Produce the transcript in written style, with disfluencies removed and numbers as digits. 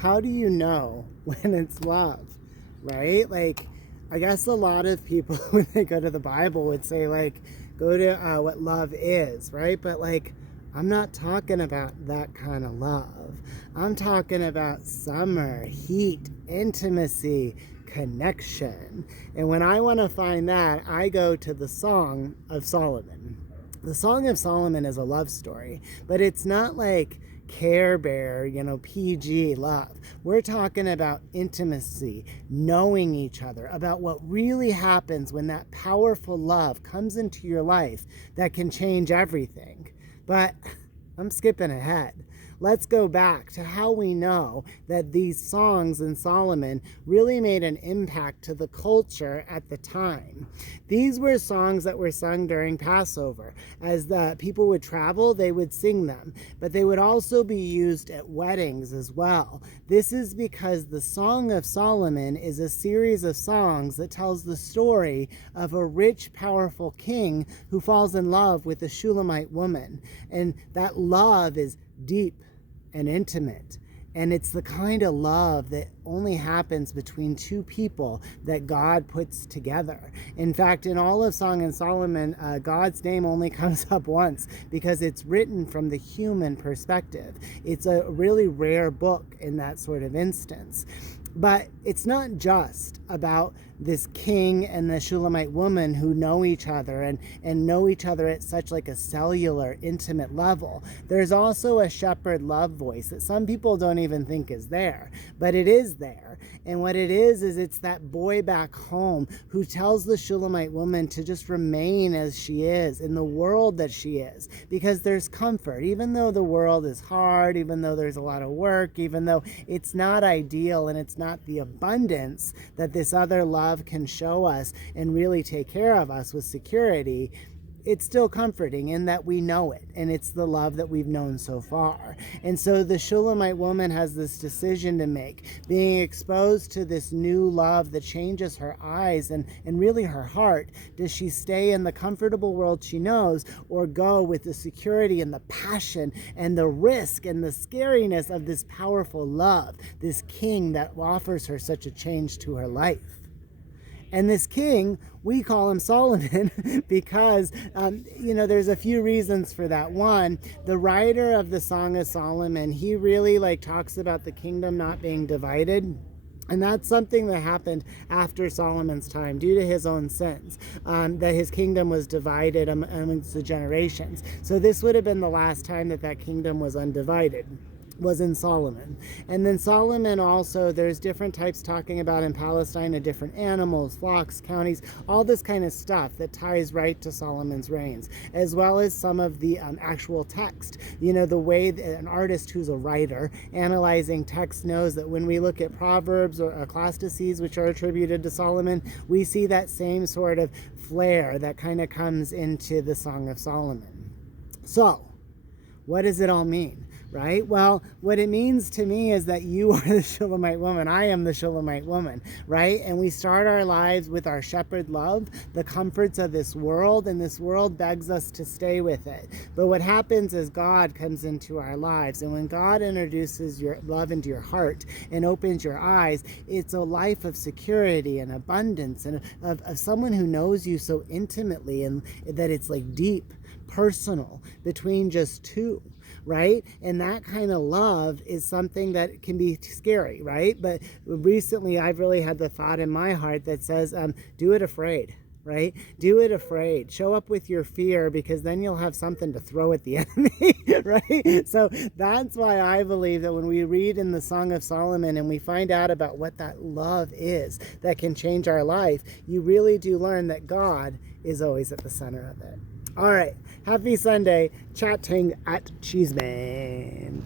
how do you know when it's love, right? Like, I guess a lot of people, when they go to the Bible, would say, like, go to what love is, right? But, like, I'm not talking about that kind of love. I'm talking about summer, heat, intimacy, connection. And when I want to find that, I go to the Song of Solomon. The Song of Solomon is a love story, but it's not like Care Bear, PG love. We're talking about intimacy, knowing each other, about what really happens when that powerful love comes into your life that can change everything. But I'm skipping ahead. Let's go back to how we know that these songs in Solomon really made an impact to the culture at the time. These were songs that were sung during Passover. As the people would travel, they would sing them, but they would also be used at weddings as well. This is because the Song of Solomon is a series of songs that tells the story of a rich, powerful king who falls in love with a Shulamite woman. And that love is deep and intimate. And it's the kind of love that only happens between two people that God puts together. In fact, in all of Song and Solomon, God's name only comes up once because it's written from the human perspective. It's a really rare book in that sort of instance. But it's not just about this king and the Shulamite woman who know each other and know each other at such like a cellular, intimate level. There's also a shepherd love voice that some people don't even think is there, but it is there. And what it is it's that boy back home who tells the Shulamite woman to just remain as she is in the world that she is, because there's comfort, even though the world is hard, even though there's a lot of work, even though it's not ideal and it's not the abundance that this other love can show us and really take care of us with security. It's still comforting in that we know it, and it's the love that we've known so far. And so the Shulamite woman has this decision to make, being exposed to this new love that changes her eyes and really her heart. Does she stay in the comfortable world she knows, or go with the security and the passion and the risk and the scariness of this powerful love, this king that offers her such a change to her life? And this king, we call him Solomon because, there's a few reasons for that. One, the writer of the Song of Solomon, he really talks about the kingdom not being divided. And that's something that happened after Solomon's time due to his own sins, that his kingdom was divided amongst the generations. So this would have been the last time that kingdom was undivided, was in Solomon. And then Solomon also, there's different types talking about in Palestine of different animals, flocks, counties, all this kind of stuff that ties right to Solomon's reigns, as well as some of the actual text. The way that an artist who's a writer analyzing text knows that when we look at Proverbs or Ecclesiastes, which are attributed to Solomon, we see that same sort of flair that kind of comes into the Song of Solomon. So, what does it all mean? Right? Well, what it means to me is that you are the Shulamite woman. I am the Shulamite woman, right? And we start our lives with our shepherd love, the comforts of this world, and this world begs us to stay with it. But what happens is God comes into our lives, and when God introduces your love into your heart and opens your eyes, it's a life of security and abundance and of someone who knows you so intimately, and that it's like deep, personal, between just two. Right? And that kind of love is something that can be scary, right? But recently I've really had the thought in my heart that says, do it afraid, right? Do it afraid. Show up with your fear, because then you'll have something to throw at the enemy, right? So that's why I believe that when we read in the Song of Solomon and we find out about what that love is that can change our life, you really do learn that God is always at the center of it. All right. Happy Sunday. Chatting at Cheesman.